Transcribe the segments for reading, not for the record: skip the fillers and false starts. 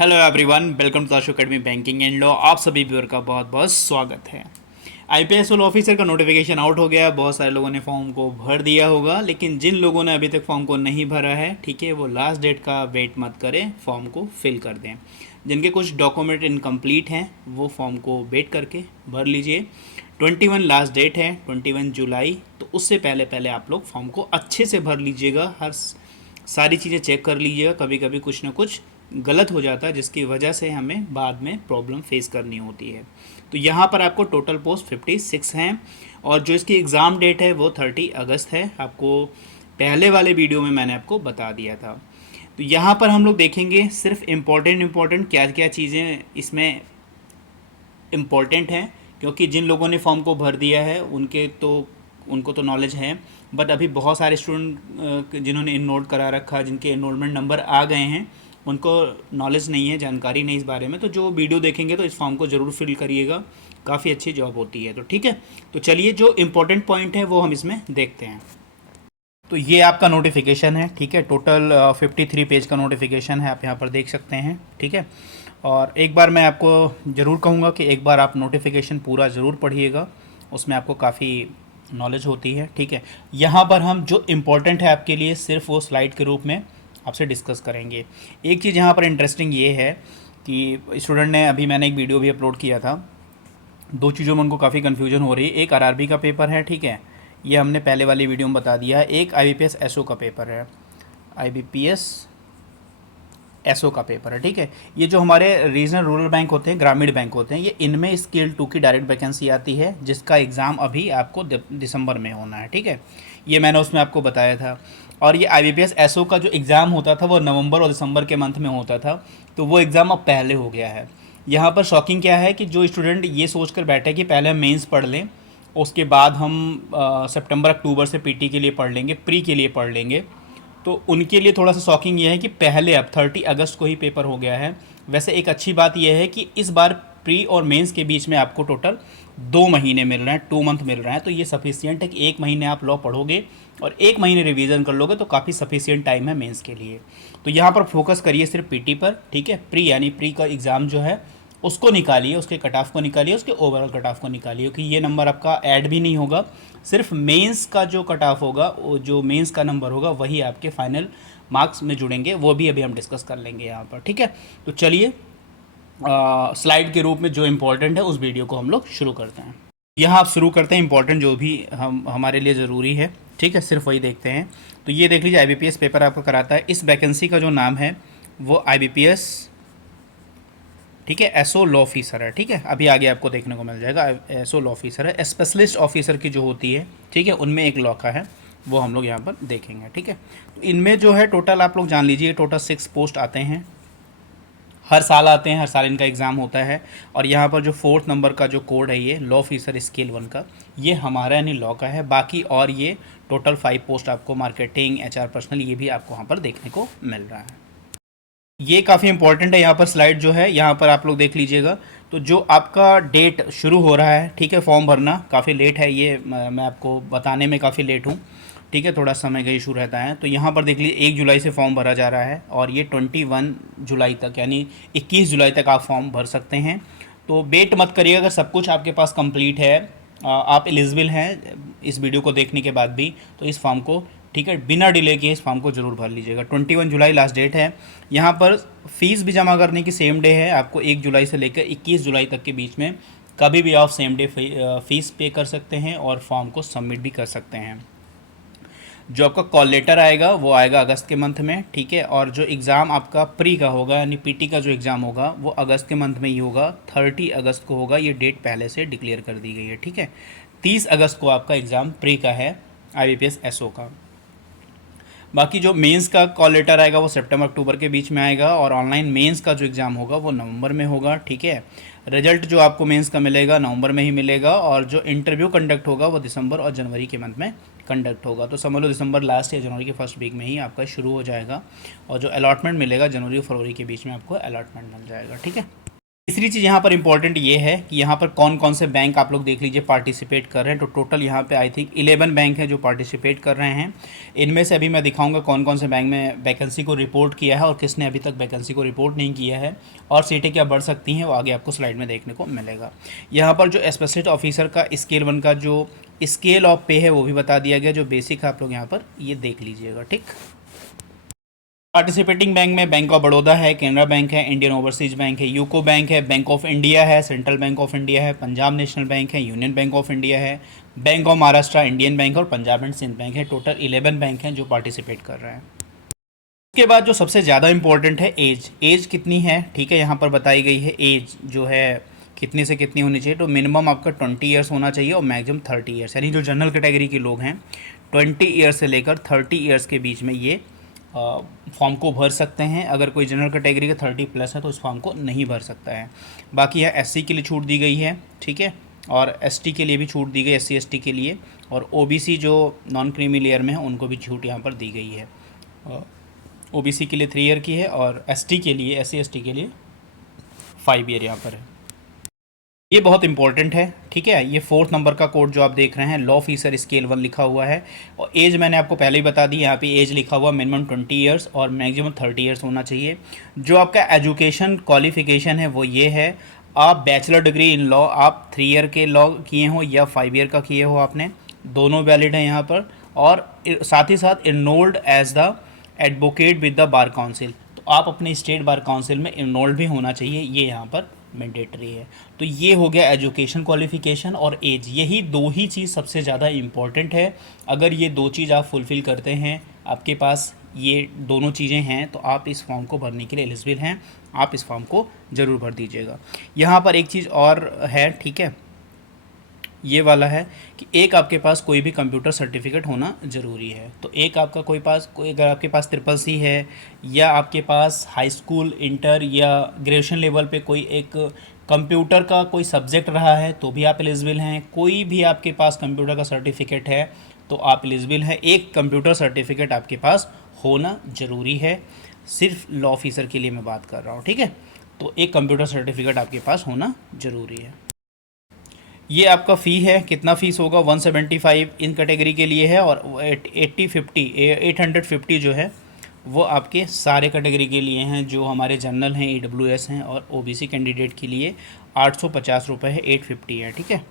Hello everyone, welcome to Ashu academy banking and law. आप सभी viewer का बहुत बहुत स्वागत है। आईपीएस ऑफिसर का नोटिफिकेशन आउट हो गया है। बहुत सारे लोगों ने फॉर्म को भर दिया होगा, लेकिन जिन लोगों ने अभी तक फॉर्म को नहीं भरा है, ठीक है, वो लास्ट डेट का वेट मत करें, फॉर्म को फिल कर दें। जिनके कुछ डॉक्यूमेंट इनकम्प्लीट हैं वो फॉर्म को वेट करके भर लीजिए। 21 लास्ट डेट है, 21 जुलाई, तो उससे पहले पहले आप लोग फॉर्म को अच्छे से भर लीजिएगा। सारी चीज़ें चेक कर लीजिएगा। कभी कभी कुछ ना कुछ गलत हो जाता है, जिसकी वजह से हमें बाद में प्रॉब्लम फेस करनी होती है। तो यहाँ पर आपको टोटल पोस्ट 56 हैं, और जो इसकी एग्ज़ाम डेट है वो 30 अगस्त है। आपको पहले वाले वीडियो में मैंने आपको बता दिया था। तो यहाँ पर हम लोग देखेंगे सिर्फ इम्पोर्टेंट क्या क्या चीज़ें इसमें इम्पॉर्टेंट हैं, क्योंकि जिन लोगों ने फॉर्म को भर दिया है उनको तो नॉलेज है, बट अभी बहुत सारे स्टूडेंट जिन्होंने इनरोल करा रखा, जिनके इनरोलमेंट नंबर आ गए हैं, उनको नॉलेज नहीं है, जानकारी नहीं इस बारे में। तो जो वीडियो देखेंगे तो इस फॉर्म को ज़रूर फिल करिएगा, काफ़ी अच्छी जॉब होती है। तो ठीक है, तो चलिए जो इम्पोर्टेंट पॉइंट है वो हम इसमें देखते हैं। तो ये आपका नोटिफिकेशन है, ठीक है, टोटल 53 पेज का नोटिफिकेशन है, आप यहाँ पर देख सकते हैं, ठीक है। और एक बार मैं आपको ज़रूर कहूँगा कि एक बार आप नोटिफिकेशन पूरा ज़रूर पढ़िएगा, उसमें आपको काफ़ी नॉलेज होती है, ठीक है। यहाँ पर हम जो इम्पोर्टेंट है आपके लिए सिर्फ वो स्लाइड के रूप में आपसे डिस्कस करेंगे। एक चीज़ यहाँ पर इंटरेस्टिंग ये है कि स्टूडेंट ने, अभी मैंने एक वीडियो भी अपलोड किया था, दो चीज़ों में उनको काफ़ी कन्फ्यूजन हो रही है। एक आरआरबी का पेपर है, ठीक है, ये हमने पहले वाली वीडियो में बता दिया है। एक आईबीपीएस एसओ का पेपर है, आईबीपीएस एसओ का पेपर है, ठीक है। ये जो हमारे रीजनल रूरल बैंक होते हैं, ग्रामीण बैंक होते हैं, ये इनमें स्केल 2 की डायरेक्ट वैकेंसी आती है, जिसका एग्ज़ाम अभी आपको दिसंबर में होना है, ठीक है। ये मैंने उसमें आपको बताया था। और ये आईबीपीएस एसओ का जो एग्ज़ाम होता था वो नवंबर और दिसंबर के मंथ में होता था, तो वो एग्ज़ाम अब पहले हो गया है। यहाँ पर शॉकिंग क्या है कि जो स्टूडेंट ये सोच कर बैठे कि पहले हम मेंस पढ़ लें, उसके बाद हम सितंबर अक्टूबर से पीटी के लिए पढ़ लेंगे, प्री के लिए पढ़ लेंगे, तो उनके लिए थोड़ा सा शॉकिंग ये है कि पहले अब 30 अगस्त को ही पेपर हो गया है। वैसे एक अच्छी बात यह है कि इस बार प्री और मेंस के बीच में आपको टोटल 2 महीने मिल रहे हैं, 2 मंथ मिल रहे हैं, तो ये सफिशियंट है कि 1 महीने आप लॉ पढ़ोगे और 1 महीने रिवीजन कर लोगे, तो काफ़ी सफिशियंट टाइम है मेंस के लिए। तो यहाँ पर फोकस करिए सिर्फ पीटी पर, ठीक है। प्री यानी प्री का एग्ज़ाम जो है उसको निकालिए, उसके कट ऑफ को निकालिए, उसके ओवरऑल कट ऑफ को निकालिए, क्योंकि ये नंबर आपका ऐड भी नहीं होगा। सिर्फ मेंस का जो कट ऑफ होगा, वो जो मेंस का नंबर होगा वही आपके फाइनल मार्क्स में जुड़ेंगे, वो भी अभी हम डिस्कस कर लेंगे यहाँ पर, ठीक है। तो चलिए स्लाइड के रूप में जो इम्पोर्टेंट है उस वीडियो को हम लोग शुरू करते हैं। यहाँ आप शुरू करते हैं इम्पोर्टेंट जो भी हमारे लिए ज़रूरी है, ठीक है, सिर्फ वही देखते हैं। तो ये देख लीजिए, आईबीपीएस पेपर आपको कराता है। इस वैकेंसी का जो नाम है वो आईबीपीएस, ठीक है, एसओ लॉ ऑफिसर है, ठीक है। अभी आगे आपको देखने को मिल जाएगा, एसओ लॉ ऑफिसर है। स्पेशलिस्ट ऑफिसर की जो होती है, ठीक है, उनमें एक लॉ का है, वो हम लोग यहाँ पर देखेंगे, ठीक है। तो इनमें जो है टोटल आप लोग जान लीजिए, टोटल 6 पोस्ट आते हैं, हर साल आते हैं, हर साल इनका एग्ज़ाम होता है। और यहाँ पर जो 4th नंबर का जो कोड है, ये लॉ ऑफिसर स्केल 1 का, ये हमारा यानी लॉ का है। बाकी और ये टोटल 5 पोस्ट आपको मार्केटिंग, एचआर पर्सनल, ये भी आपको वहाँ पर देखने को मिल रहा है। ये काफ़ी इंपॉर्टेंट है। यहाँ पर स्लाइड जो है, यहाँ पर आप लोग देख लीजिएगा। तो जो आपका डेट शुरू हो रहा है, ठीक है, फॉर्म भरना काफ़ी लेट है, ये मैं आपको बताने में काफ़ी लेट हूँ, ठीक है, थोड़ा समय का इशू रहता है। तो यहाँ पर देख लीजिए, 1 जुलाई से फॉर्म भरा जा रहा है और ये 21 जुलाई तक यानी 21 जुलाई तक आप फॉर्म भर सकते हैं। तो वेट मत करिए, अगर सब कुछ आपके पास कंप्लीट है, आप एलिजिबल हैं इस वीडियो को देखने के बाद भी, तो इस फॉर्म को, ठीक है, बिना डिले के इस फॉर्म को ज़रूर भर लीजिएगा। 21 जुलाई लास्ट डेट है। यहाँ पर फीस भी जमा करने की सेम डे है, आपको 1 जुलाई से लेकर 21 जुलाई तक के बीच में कभी भी आप सेम डे फीस पे कर सकते हैं और फॉर्म को सबमिट भी कर सकते हैं। जो आपका कॉल लेटर आएगा वो आएगा अगस्त के मंथ में, ठीक है। और जो एग्ज़ाम आपका प्री का होगा यानी पीटी का जो एग्ज़ाम होगा वो अगस्त के मंथ में ही होगा, 30 अगस्त को होगा। ये डेट पहले से डिक्लेयर कर दी गई है, ठीक है। 30 अगस्त को आपका एग्ज़ाम प्री का है, आईबीपीएस एसओ का। बाकी जो मेंस का कॉल लेटर आएगा वो सितंबर अक्टूबर के बीच में आएगा, और ऑनलाइन मेंस का जो एग्ज़ाम होगा वो नवंबर में होगा, ठीक है। रिजल्ट जो आपको मेंस का मिलेगा नवंबर में ही मिलेगा, और जो इंटरव्यू कंडक्ट होगा वो दिसंबर और जनवरी के मंथ में कंडक्ट होगा। तो समझ लो दिसंबर लास्ट या जनवरी के फर्स्ट वीक में ही आपका शुरू हो जाएगा, और जो अलॉटमेंट मिलेगा जनवरी और फरवरी के बीच में आपको अलॉटमेंट मिल जाएगा, ठीक है। तीसरी चीज़ यहाँ पर इंपॉर्टेंट ये है कि यहाँ पर कौन कौन से बैंक आप लोग देख लीजिए पार्टिसिपेट कर रहे हैं। तो टोटल यहाँ पे आई थिंक 11 बैंक हैं जो पार्टिसिपेट कर रहे हैं। इनमें से अभी मैं दिखाऊंगा कौन कौन से बैंक में वैकेंसी को रिपोर्ट किया है और किसने अभी तक वैकेंसी को रिपोर्ट नहीं किया है, और सीटें क्या बढ़ सकती हैं वो आगे आपको स्लाइड में देखने को मिलेगा। यहाँ पर जो स्पेशलिस्ट ऑफिसर का स्केल 1 का जो स्केल ऑफ पे है वो भी बता दिया गया, जो बेसिक है आप लोग यहाँ पर ये देख लीजिएगा। ठीक, पार्टिसिपेटिंग बैंक में बैंक ऑफ बड़ौदा है, कैनरा बैंक है, इंडियन ओवरसीज बैंक है, यूको बैंक है, बैंक ऑफ इंडिया है, सेंट्रल बैंक ऑफ इंडिया है, पंजाब नेशनल बैंक है, यूनियन बैंक ऑफ इंडिया है, bank of Maharashtra, Indian bank और पंजाब एंड सिंध बैंक है। टोटल 11 बैंक हैं जो पार्टिसिपेट कर रहे हैं। उसके बाद जो सबसे ज़्यादा इंपॉर्टेंट है एज कितनी है। ठीक है, यहाँ पर बताई गई है एज जो है कितनी से कितनी होनी चाहिए। तो मिनिमम आपका 20 ईयर्स होना चाहिए और मैक्सिमम 30 ईयर्स, यानी जो जनरल कैटेगरी के लोग हैं 20 ईयर्स से लेकर 30 ईयर्स के बीच में ये फॉर्म को भर सकते हैं। अगर कोई जनरल कैटेगरी का 30 प्लस है तो उस फॉर्म को नहीं भर सकता है। बाकी यहाँ एससी के लिए छूट दी गई है, ठीक है, और एसटी के लिए भी छूट दी गई, एससी एसटी के लिए, और ओबीसी जो नॉन क्रीमी लेयर में है उनको भी छूट यहाँ पर दी गई है। ओबीसी के लिए 3 ईयर की है और एसटी के लिए, एससी एसटी के लिए 5 ईयर यहाँ पर है। ये बहुत इंपॉर्टेंट है, ठीक है। ये 4th नंबर का कोड जो आप देख रहे हैं, लॉ ऑफिसर स्केल 1 लिखा हुआ है, और एज मैंने आपको पहले ही बता दी, यहाँ पे एज लिखा हुआ मिनिमम 20 ईयर्स और मैक्सिमम 30 ईयर्स होना चाहिए। जो आपका एजुकेशन क्वालिफिकेशन है वो ये है, आप बैचलर डिग्री इन लॉ, आप 3 ईयर के लॉ किए हो या 5 ईयर का किए हो आपने, दोनों वैलिड हैं यहाँ पर। और साथ ही साथ enrolled as the advocate with the bar council, तो आप अपने स्टेट बार काउंसिल में इनरोल्ड भी होना चाहिए, ये यहाँ पर मैंडेटरी है। तो ये हो गया एजुकेशन क्वालिफिकेशन और एज, यही दो ही चीज़ सबसे ज़्यादा इम्पॉर्टेंट है। अगर ये दो चीज़ आप फुलफ़िल करते हैं, आपके पास ये दोनों चीज़ें हैं, तो आप इस फॉर्म को भरने के लिए एलिजिबल हैं। आप इस फॉर्म को ज़रूर भर दीजिएगा। यहाँ पर एक चीज़ और है, ठीक है, ये वाला है कि एक आपके पास कोई भी कंप्यूटर सर्टिफिकेट होना ज़रूरी है। तो एक आपका कोई अगर आपके पास CCC है, या आपके पास हाई स्कूल, इंटर या ग्रेजुएशन लेवल पे कोई एक कंप्यूटर का कोई सब्जेक्ट रहा है तो भी आप एलिजिबल हैं। कोई भी आपके पास कंप्यूटर का सर्टिफिकेट है तो आप एलिजिबल हैं। एक कंप्यूटर सर्टिफिकेट आपके पास होना ज़रूरी है, सिर्फ लॉ ऑफिसर के लिए मैं बात कर रहा हूँ, ठीक है। तो एक कंप्यूटर सर्टिफिकेट आपके पास होना ज़रूरी है। ये आपका फ़ी है, कितना फ़ीस होगा, 175 इन कैटेगरी के लिए है, और 850 जो है वो आपके सारे कैटेगरी के लिए हैं, जो हमारे जनरल हैं, AWS हैं, और OBC कैंडिडेट के लिए 850 रुपये है, 850 है, ठीक है।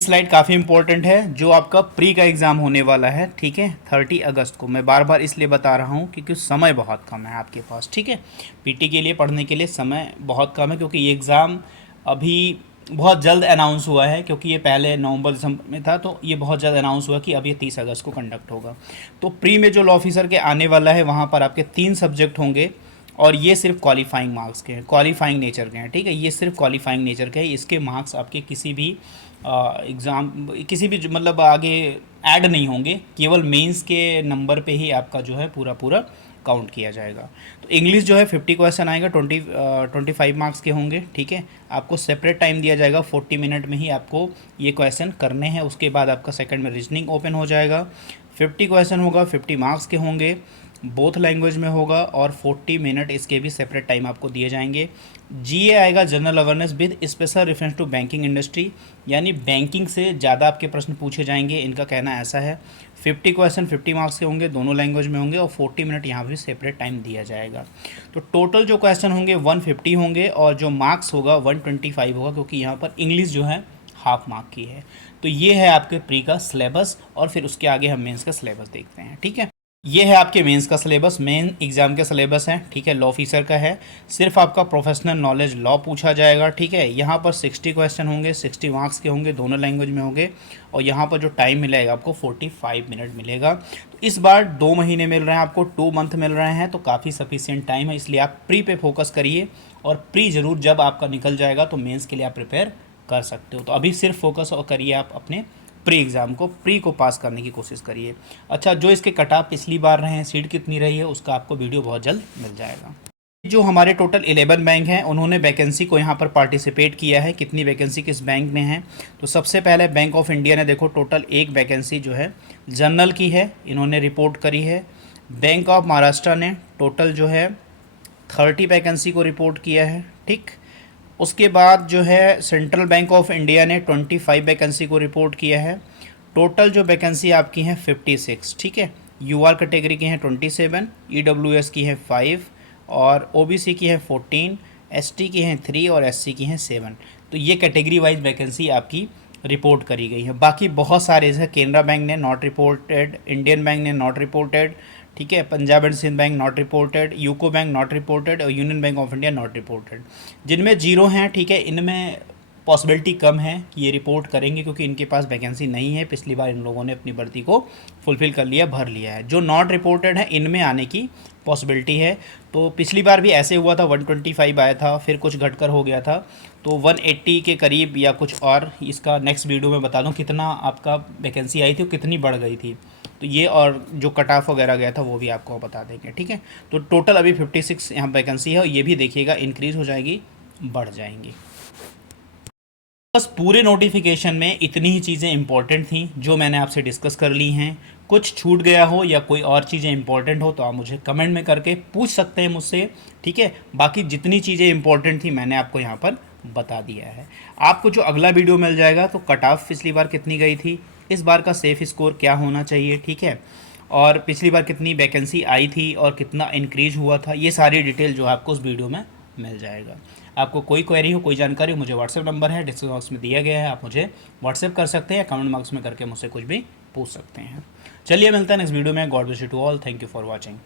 स्लाइड काफ़ी इंपॉर्टेंट है, जो आपका प्री का एग्ज़ाम होने वाला है, ठीक है, 30 अगस्त को। मैं बार बार इसलिए बता रहा हूँ क्योंकि समय बहुत कम है आपके पास, ठीक है। PT के लिए पढ़ने के लिए समय बहुत कम है, क्योंकि ये एग्ज़ाम अभी बहुत जल्द अनाउंस हुआ है, क्योंकि ये पहले नवंबर दिसंबर में था, तो ये बहुत जल्द अनाउंस हुआ कि अब ये 30 अगस्त को कंडक्ट होगा। तो प्री में जो लॉ ऑफिसर के आने वाला है, वहाँ पर आपके 3 सब्जेक्ट होंगे, और ये सिर्फ क्वालिफाइंग मार्क्स के हैं, क्वालिफाइंग नेचर के हैं, ठीक है। ये सिर्फ क्वालिफाइंग नेचर के हैं, इसके मार्क्स आपके किसी भी एग्ज़ाम, किसी भी मतलब आगे ऐड नहीं होंगे, केवल मेंस के नंबर पे ही आपका जो है पूरा पूरा काउंट किया जाएगा। तो इंग्लिश जो है 50 क्वेश्चन आएगा, 25 मार्क्स के होंगे, ठीक है। आपको सेपरेट टाइम दिया जाएगा, 40 मिनट में ही आपको ये क्वेश्चन करने हैं। उसके बाद आपका सेकंड में रीजनिंग ओपन हो जाएगा, 50 क्वेश्चन होगा, 50 मार्क्स के होंगे, बोथ लैंग्वेज में होगा, और 40 मिनट इसके भी सेपरेट टाइम आपको दिए जाएंगे। GA आएगा, general awareness with special reference to banking industry, यानी बैंकिंग से ज़्यादा आपके प्रश्न पूछे जाएंगे, इनका कहना ऐसा है। 50 क्वेश्चन 50 मार्क्स के होंगे, दोनों लैंग्वेज में होंगे, और 40 मिनट यहाँ भी सेपरेट टाइम दिया जाएगा। तो टोटल जो क्वेश्चन होंगे 150 होंगे, और जो मार्क्स होगा 125 होगा, क्योंकि यहाँ पर इंग्लिश जो है हाफ मार्क की है। तो ये है आपके प्री का सिलेबस, और फिर उसके आगे हम मेंस का सिलेबस देखते हैं, ठीक है। ये है आपके मेंस का सिलेबस, मेन एग्ज़ाम का सिलेबस है, ठीक है, लॉ ऑफिसर का है। सिर्फ आपका प्रोफेशनल नॉलेज लॉ पूछा जाएगा, ठीक है। यहाँ पर 60 क्वेश्चन होंगे, 60 मार्क्स के होंगे, दोनों लैंग्वेज में होंगे, और यहाँ पर जो टाइम मिलेगा आपको 45 मिनट मिलेगा। तो इस बार 2 महीने मिल रहे हैं आपको, 2 मंथ मिल रहे हैं, तो काफ़ी सफिशिएंट टाइम है, इसलिए आप प्री पे फोकस करिए, और प्री ज़रूर जब आपका निकल जाएगा तो मेंस के लिए आप प्रिपेयर कर सकते हो। तो अभी सिर्फ फोकस करिए आप अपने प्री एग्ज़ाम को, प्री को पास करने की कोशिश करिए। अच्छा, जो इसके कट ऑफ पिछली बार रहे हैं, सीट कितनी रही है, उसका आपको वीडियो बहुत जल्द मिल जाएगा। जो हमारे टोटल 11 बैंक हैं, उन्होंने वैकेंसी को यहाँ पर पार्टिसिपेट किया है। कितनी वैकेंसी किस बैंक में है, तो सबसे पहले बैंक ऑफ इंडिया ने देखो टोटल 1 वैकेंसी जो है जनरल की है, इन्होंने रिपोर्ट करी है। बैंक ऑफ महाराष्ट्र ने टोटल जो है 30 वैकेंसी को रिपोर्ट किया है, ठीक। उसके बाद जो है सेंट्रल बैंक ऑफ इंडिया ने 25 वैकेंसी को रिपोर्ट किया है। टोटल जो वैकेंसी आपकी हैं 56, ठीक है। यूआर कैटेगरी की हैं 27, ईडब्ल्यूएस की हैं 5 और ओबीसी की हैं 14, एसटी की हैं 3 और एससी की हैं 7। तो ये कैटेगरी वाइज वैकेंसी आपकी रिपोर्ट करी गई है। बाकी बहुत सारे जैसे केनरा बैंक ने नॉट रिपोर्टेड, इंडियन बैंक ने नॉट रिपोर्टेड, ठीक है, Punjab and Sind Bank not reported, UCO Bank not reported और Union Bank of India not reported. जिनमें जीरो हैं, ठीक है, इनमें पॉसिबिलिटी कम है कि ये रिपोर्ट करेंगे क्योंकि इनके पास वैकेंसी नहीं है। पिछली बार इन लोगों ने अपनी भर्ती को फुलफिल कर लिया, भर लिया है। जो नॉट रिपोर्टेड है इनमें आने की पॉसिबिलिटी है। तो पिछली बार भी ऐसे हुआ था, 125 आया था, फिर कुछ घटकर हो गया था, तो 180 के करीब या कुछ और। इसका नेक्स्ट वीडियो में बता दूं कितना आपका वैकेंसी आई थी और कितनी बढ़ गई थी, तो ये और जो कट ऑफ वगैरह गया था वो भी आपको बता देंगे, ठीक है। तो टोटल अभी 56 यहाँ वैकेंसी है और ये भी देखिएगा इंक्रीज़ हो जाएगी, बढ़ जाएंगी। बस पूरे नोटिफिकेशन में इतनी ही चीज़ें इंपॉर्टेंट थी जो मैंने आपसे डिस्कस कर ली हैं। कुछ छूट गया हो या कोई और चीज़ें इंपॉर्टेंट हो तो आप मुझे कमेंट में करके पूछ सकते हैं मुझसे, ठीक है। बाकी जितनी चीज़ें इंपॉर्टेंट थी मैंने आपको यहाँ पर बता दिया है। आपको जो अगला वीडियो मिल जाएगा तो कट ऑफ पिछली बार कितनी गई थी, इस बार का सेफ स्कोर क्या होना चाहिए, ठीक है, और पिछली बार कितनी वैकेंसी आई थी और कितना इंक्रीज हुआ था, ये सारी डिटेल जो है आपको उस वीडियो में मिल जाएगा। आपको कोई क्वेरी हो, कोई जानकारी हो, मुझे व्हाट्सएप नंबर है डिस्क्रिप्शन बॉक्स में दिया गया है, आप मुझे व्हाट्सएप कर सकते हैं, कमेंट बॉक्स में करके मुझसे कुछ भी पूछ सकते हैं। चलिए मिलते हैं नेक्स्ट वीडियो में। God bless you to all, thank you for watching.